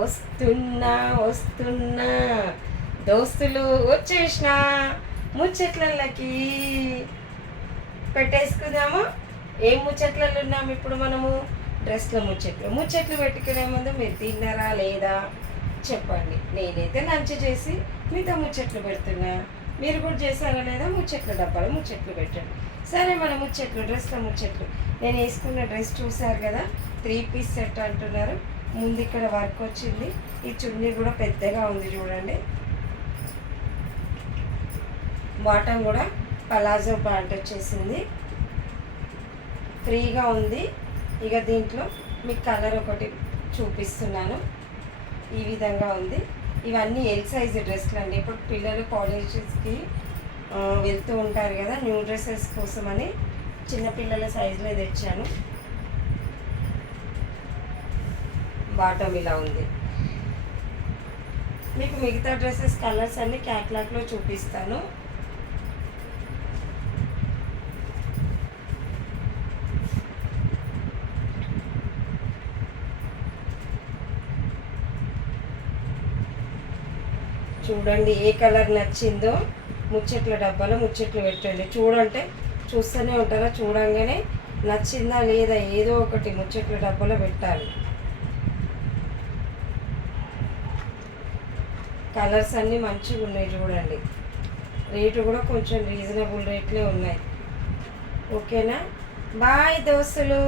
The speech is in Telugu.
వస్తున్నా వస్తున్నా దోస్తులు వచ్చేసిన ముచ్చట్లకి పెట్టేసుకుందాము. ఏం ముచ్చట్లలో ఉన్నాము ఇప్పుడు మనము? డ్రెస్ల ముచ్చట్లు పెట్టుకునే ముందు మీరు తిన్నారా లేదా చెప్పండి. నేనైతే లంచ్ చేసి మీతో ముచ్చట్లు పెడుతున్నా, మీరు కూడా చేశారా లేదా? ముచ్చట్ల డబ్బాలు ముచ్చట్లు పెట్టండి. సరే, మన డ్రెస్ల ముచ్చట్లు. నేను వేసుకున్న డ్రెస్ చూసారు కదా, 3 పీస్ సెట్ అంటున్నారు. ముందు ఇక్కడ వర్క్ వచ్చింది, ఈ చున్నీ కూడా పెద్దగా ఉంది చూడండి. బాటమ్ కూడా పలాజో ప్యాంట్ వచ్చేసింది, ఫ్రీగా ఉంది. ఇక దీంట్లో మీకు కలర్ ఒకటి చూపిస్తున్నాను, ఈ విధంగా ఉంది. ఇవన్నీ ఎల్ సైజ్ డ్రెస్లు అండి. ఇప్పుడు పిల్లలు కాలేజెస్కి వెళ్తూ ఉంటారు కదా, న్యూ డ్రెస్సెస్ కోసమని చిన్నపిల్లల సైజులో తెచ్చాను. బాటమ్ ఇలా ఉంది. మీకు మిగతా డ్రెస్సెస్ కలర్స్ అన్ని క్యాట్లాగ్లో చూపిస్తాను. చూడండి ఏ కలర్ నచ్చిందో ముచ్చట్ల డబ్బాలో ముచ్చట్లు పెట్టండి. చూడంటే చూస్తూనే ఉంటారా, చూడంగానే నచ్చిందా లేదా ఏదో ఒకటి ముచ్చట్ల డబ్బాలో పెట్టాలి. కలర్స్ అన్నీ మంచిగా ఉన్నాయి చూడండి. రేటు కూడా కొంచెం రీజనబుల్ రేట్లే ఉన్నాయి. ఓకేనా? బాయ్ దోస్తులు.